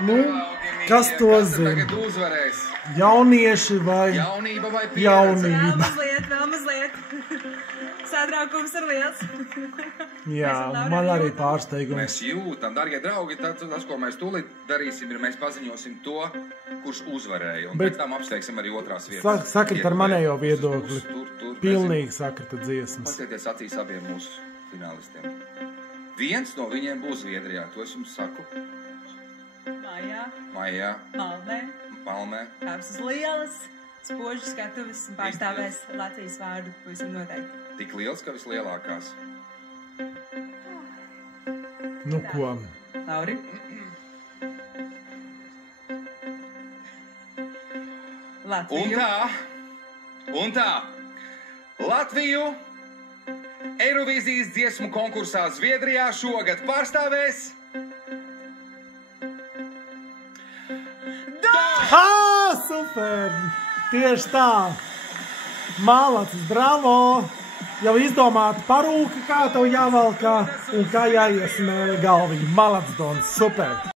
Nu, kas to zina? Tagad uzvarēs? Jaunieši vai Jaunība vai pieredze? jaunība? Vēl mazliet. Satraukums ir liels. Jā, man arī pārsteigums. Mēs jūtam, darbie draugi, tas, ko mēs tūlīt darīsim, ir mēs paziņosim to, kurš uzvarēja. Un pēc tam apsteigsim arī otrās vietas. Sakrit ar manējo viedokli. Tur, Pilnīgi sakrita dziesmas. Paskatieties acīs abiem mūsu finālistiem. Viens no viņiem būs Zviedrijā, to es jums saku. Maijā. Malmē. Kāps uz lielas, spožas skatuves un pārstāvēs Latvijas vārdu pavisam noteikti. Tik liels, ka vislielākās. Nu ko? Lauri? Latviju. Un tā. Latviju Eirovīzijas dziesmu konkursā Zviedrijā šogad pārstāvēs Super! Tieši tā! Malacis, bravo! Jau izdomāta parūka, kā tev jāvalkā un kā jāiesmēja galviņu. Malacis, Dons, super!